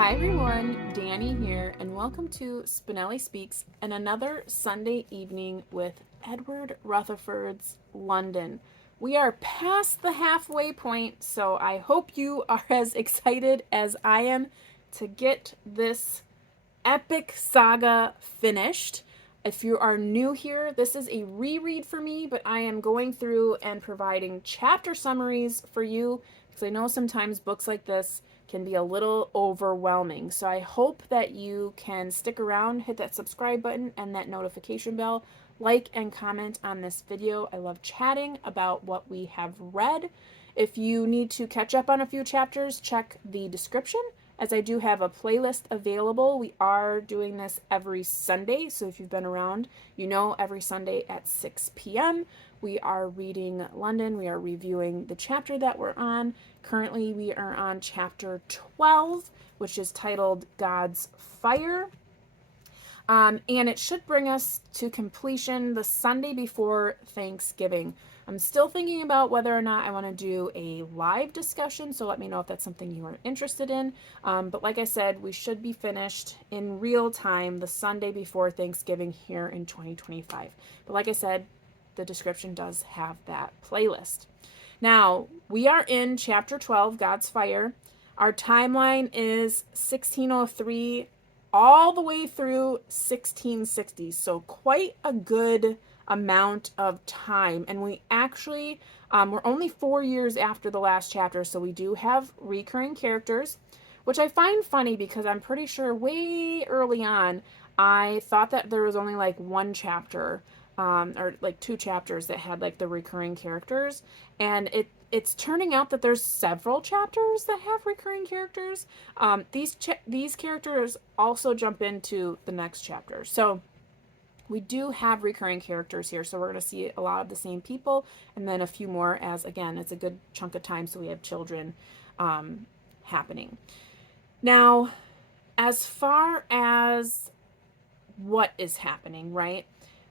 Hi everyone, Dani here, and welcome to Spenelli Speaks and another Sunday evening with Edward Rutherfurd's London. We are past the halfway point, so I hope you are as excited as I am to get this epic saga finished. If you are new here, this is a reread for me, but I am going through and providing chapter summaries for you because I know sometimes books like this can be a little overwhelming. So I hope that you can stick around, hit that subscribe button and that notification bell, like and comment on this video. I love chatting about what we have read. If you need to catch up on a few chapters, check the description, as I do have a playlist available. We are doing this every Sunday, so if you've been around, you know every Sunday at 6 p.m. we are reading London. We are reviewing the chapter that we're on. Currently, we are on chapter 12, which is titled God's Fire. And it should bring us to completion the Sunday before Thanksgiving. I'm still thinking about whether or not I want to do a live discussion, so let me know if that's something you are interested in. But like I said, we should be finished in real time the Sunday before Thanksgiving here in 2025. But like I said, the description does have that playlist. Now, we are in chapter 12, God's Fire. Our timeline is 1603 all the way through 1660, so quite a good amount of time. And we actually, we're only 4 years after the last chapter, so we do have recurring characters, which I find funny because I'm pretty sure way early on I thought that there was only like one chapter or like two chapters that had like the recurring characters, and it's turning out that there's several chapters that have recurring characters. These characters also jump into the next chapter, so we do have recurring characters here. So we're going to see a lot of the same people, and then a few more, as again, it's a good chunk of time. So we have children happening. Now, as far as what is happening, right?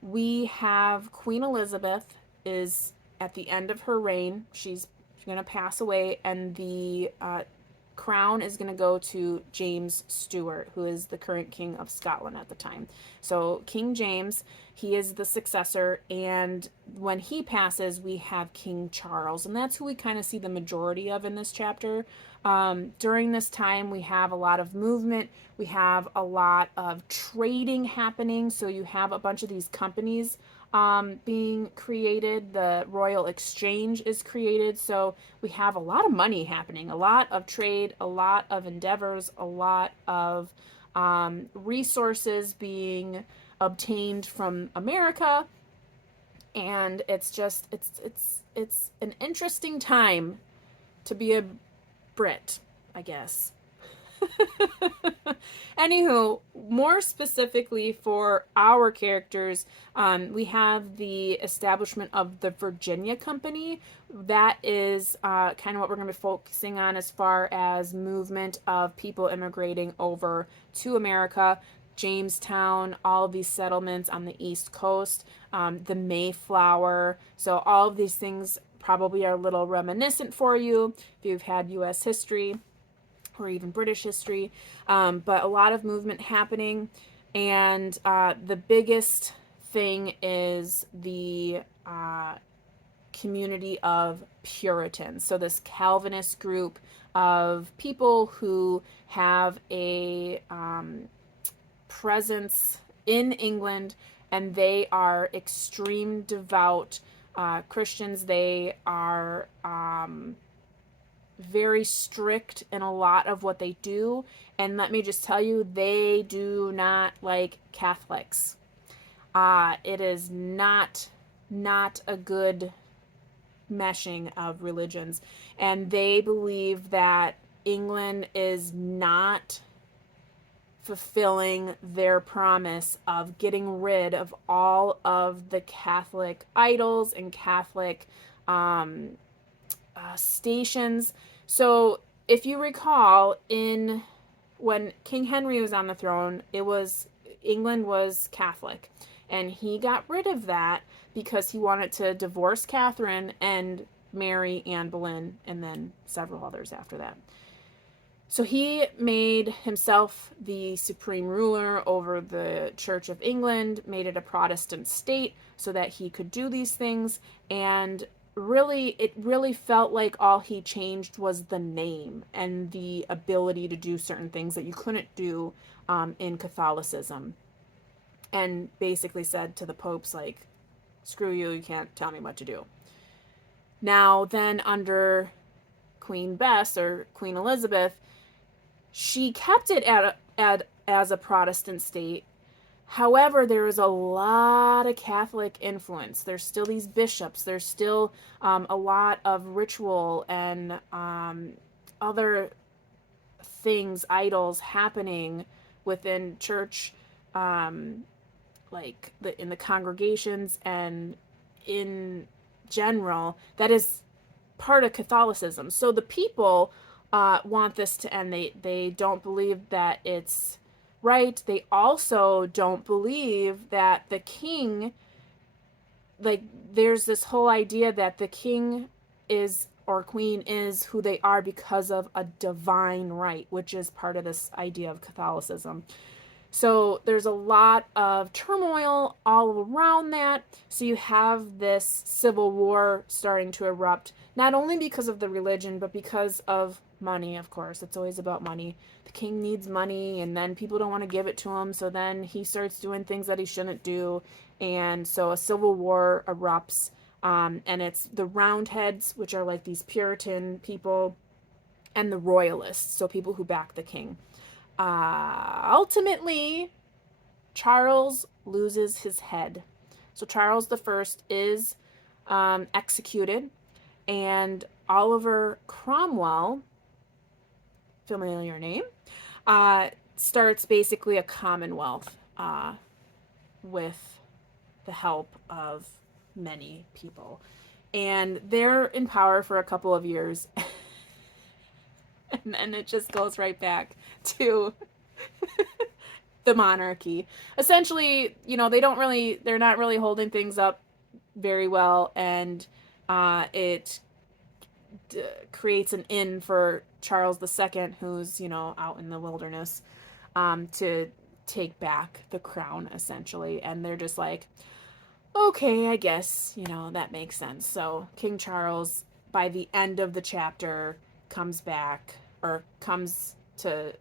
We have Queen Elizabeth is at the end of her reign. She's going to pass away, and the crown is going to go to James Stuart, who is the current king of Scotland at the time. So King James, he is the successor, and when he passes, we have King Charles, and that's who we kind of see the majority of in this chapter. During this time, we have a lot of movement. We have a lot of trading happening. So you have a bunch of these companies being created. The Royal Exchange is created. So we have a lot of money happening, a lot of trade, a lot of endeavors, a lot of resources being obtained from America. And it's just, it's an interesting time to be a Brit, I guess. Anywho, more specifically for our characters, we have the establishment of the Virginia Company. That is kind of what we're going to be focusing on as far as movement of people immigrating over to America. Jamestown, all of these settlements on the East Coast, the Mayflower. So all of these things probably are a little reminiscent for you if you've had U.S. history or even British history, but a lot of movement happening, and the biggest thing is the community of Puritans. So this Calvinist group of people who have a presence in England, and they are extreme devout Christians. They are very strict in a lot of what they do, and let me just tell you, they do not like Catholics. It is not a good meshing of religions, and they believe that England is not fulfilling their promise of getting rid of all of the Catholic idols and Catholic stations. So if you recall, when King Henry was on the throne, England was Catholic, and he got rid of that because he wanted to divorce Catherine and marry Anne Boleyn, and then several others after that. So he made himself the supreme ruler over the Church of England, made it a Protestant state so that he could do these things. And really, it really felt like all he changed was the name and the ability to do certain things that you couldn't do in Catholicism. And basically said to the popes, like, screw you, you can't tell me what to do. Now, then under Queen Bess or Queen Elizabeth, she kept it as a Protestant state. However, there is a lot of Catholic influence. There's still these bishops. There's still a lot of ritual and other things, idols happening within church, like in the congregations and in general. That is part of Catholicism. So the people want this to end. They don't believe that it's right. They also don't believe that the king, like, there's this whole idea that the king is or queen is who they are because of a divine right, which is part of this idea of Catholicism. So there's a lot of turmoil all around that. So you have this civil war starting to erupt, not only because of the religion, but because of money, of course. It's always about money. The king needs money, and then people don't want to give it to him. So then he starts doing things that he shouldn't do. And so a civil war erupts. And it's the Roundheads, which are like these Puritan people, and the Royalists, so people who back the king. Ultimately, Charles loses his head. So Charles I is executed, and Oliver Cromwell, familiar name, starts basically a commonwealth with the help of many people. And they're in power for a couple of years. And then it just goes right back to the monarchy. Essentially, they're not really holding things up very well, and it creates an in for Charles II, who's, out in the wilderness, to take back the crown, essentially. And they're just like, okay, I guess, that makes sense. So King Charles, by the end of the chapter, comes back, or comes to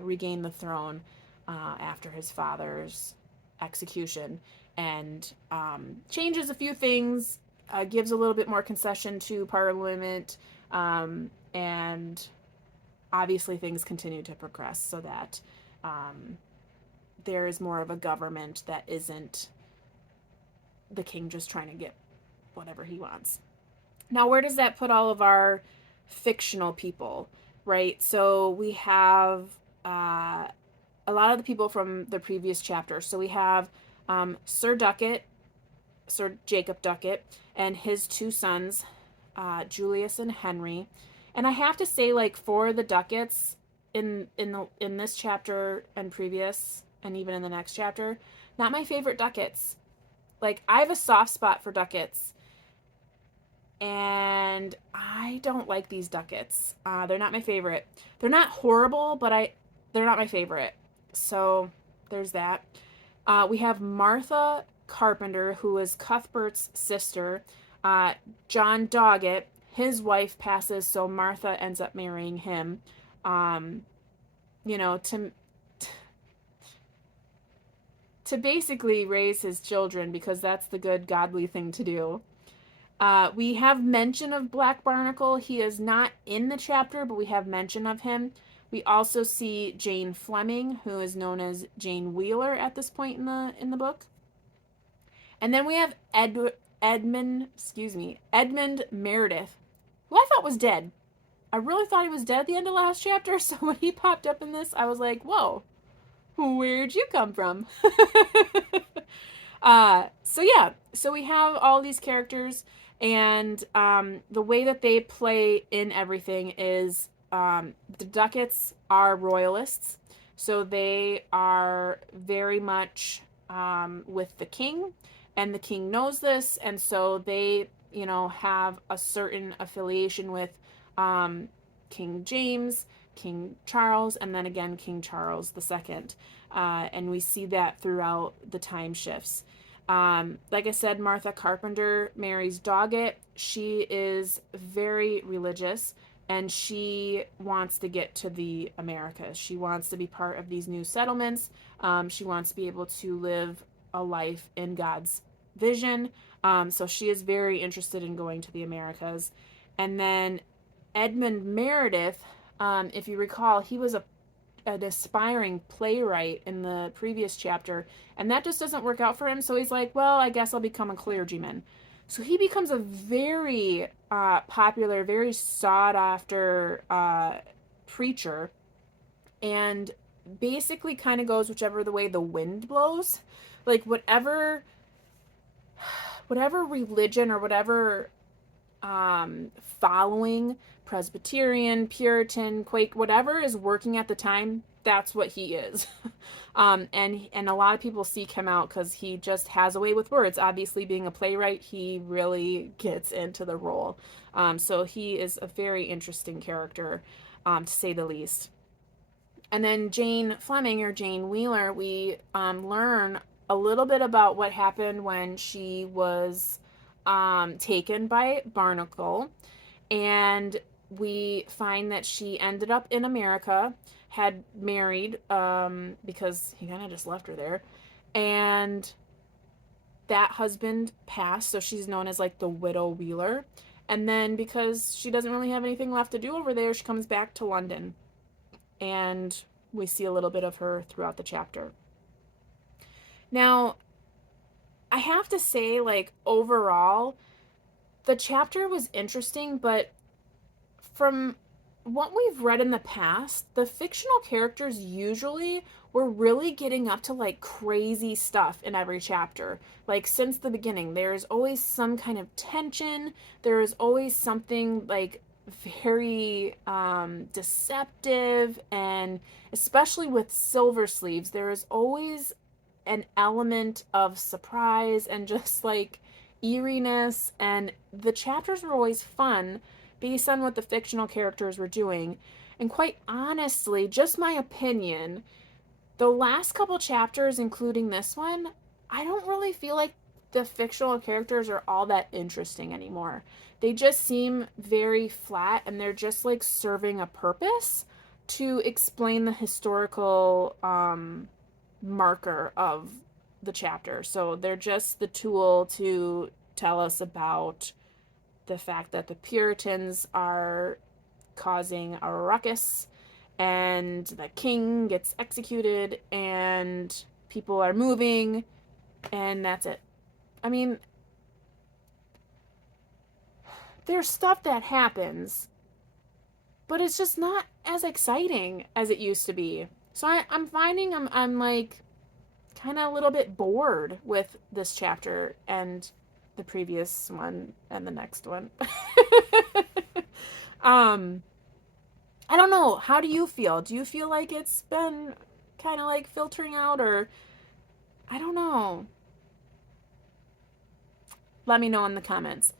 regain the throne after his father's execution, and changes a few things, gives a little bit more concession to Parliament, and obviously things continue to progress so that there is more of a government that isn't the king just trying to get whatever he wants. Now, where does that put all of our fictional people, right? So we have a lot of the people from the previous chapter. So we have Sir Jacob Ducat, and his two sons, Julius and Henry. And I have to say, like, for the Ducats in this chapter and previous, and even in the next chapter, not my favorite Ducats. Like, I have a soft spot for Ducats, and I don't like these Ducats. They're not my favorite. They're not horrible, but they're not my favorite. So there's that. We have Martha Carpenter, who is Cuthbert's sister. John Doggett, his wife passes, so Martha ends up marrying him. To basically raise his children, because that's the good godly thing to do. We have mention of Black Barnacle. He is not in the chapter, but we have mention of him. We also see Jane Fleming, who is known as Jane Wheeler at this point in the book. And then we have Edmund Meredith, who I thought was dead. I really thought he was dead at the end of last chapter, so when he popped up in this, I was like, whoa, where'd you come from? So we have all these characters, and the way that they play in everything is the Ducats are royalists, so they are very much with the king, and the king knows this, and so they, have a certain affiliation with King James, King Charles, and then again King Charles II. And we see that throughout the time shifts. Like I said, Martha Carpenter marries Doggett. She is very religious, and she wants to get to the Americas. She wants to be part of these new settlements. She wants to be able to live a life in God's vision. So she is very interested in going to the Americas. And then Edmund Meredith, if you recall, he was an aspiring playwright in the previous chapter, and that just doesn't work out for him. So he's like, well, I guess I'll become a clergyman. So he becomes a very popular, very sought after preacher, and basically kind of goes whichever the way the wind blows. Like whatever religion or whatever following, Presbyterian, Puritan, Quake, whatever is working at the time, that's what he is. And a lot of people seek him out because he just has a way with words. Obviously, being a playwright, he really gets into the role. So he is a very interesting character, to say the least. And then Jane Fleming, or Jane Wheeler, we learn a little bit about what happened when she was taken by Barnacle. And we find that she ended up in America, had married, because he kind of just left her there. And that husband passed, so she's known as like the Widow Wheeler. And then because she doesn't really have anything left to do over there, she comes back to London. And we see a little bit of her throughout the chapter. Now, I have to say, like, overall, the chapter was interesting, but from what we've read in the past, the fictional characters usually were really getting up to like crazy stuff in every chapter. Like since the beginning, there's always some kind of tension. There is always something like very deceptive, and especially with Silver Sleeves, there is always an element of surprise and just like eeriness, and the chapters were always fun based on what the fictional characters were doing. And quite honestly, just my opinion, the last couple chapters, including this one, I don't really feel like the fictional characters are all that interesting anymore. They just seem very flat, and they're just like serving a purpose to explain the historical marker of the chapter. So they're just the tool to tell us about the fact that the Puritans are causing a ruckus, and the king gets executed, and people are moving, and that's it. I mean, there's stuff that happens, but it's just not as exciting as it used to be. So I'm finding I'm like kind of a little bit bored with this chapter and the previous one and the next one. I don't know. How do you feel? Do you feel like it's been kind of like filtering out, or I don't know. Let me know in the comments.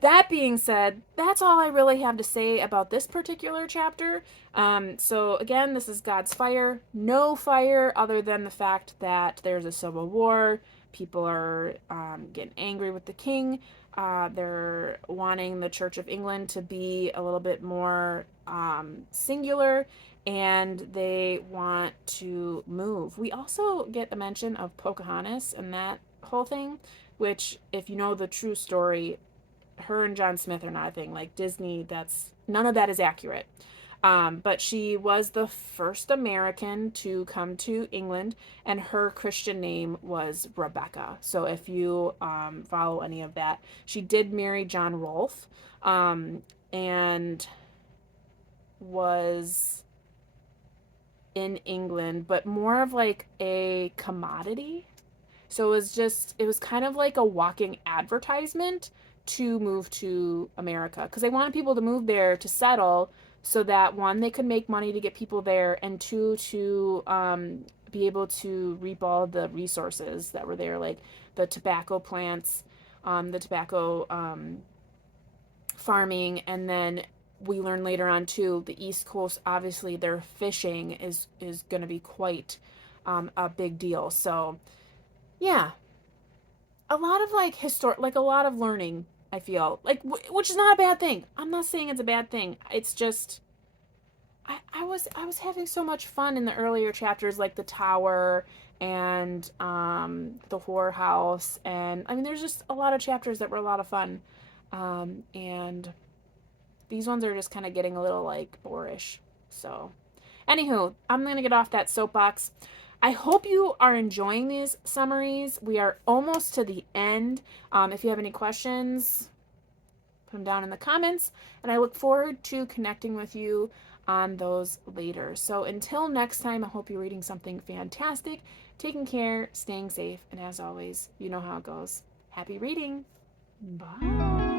That being said, that's all I really have to say about this particular chapter. So again, this is God's fire. No fire other than the fact that there's a civil war. People are getting angry with the king. They're wanting the Church of England to be a little bit more singular, and they want to move. We also get the mention of Pocahontas and that whole thing, which, if you know the true story, her and John Smith are not a thing. Like Disney, that's none of that is accurate. But she was the first American to come to England, and her Christian name was Rebecca. So if you follow any of that, she did marry John Rolfe, and was in England, but more of like a commodity. So it was kind of like a walking advertisement to move to America, because they wanted people to move there to settle, so that one, they could make money to get people there, and two, to be able to reap all the resources that were there, like the tobacco plants, the tobacco farming, and then we learn later on too, the East Coast, obviously their fishing is going to be quite a big deal. So yeah, a lot of like like a lot of learning. I feel like, which is not a bad thing. I'm not saying it's a bad thing. It's just I was having so much fun in the earlier chapters, like the tower and the whorehouse, and I mean, there's just a lot of chapters that were a lot of fun, and these ones are just kind of getting a little like boorish. So, anywho, I'm gonna get off that soapbox. I hope you are enjoying these summaries. We are almost to the end. If you have any questions, put them down in the comments, and I look forward to connecting with you on those later. So until next time, I hope you're reading something fantastic, taking care, staying safe, and as always, you know how it goes. Happy reading. Bye.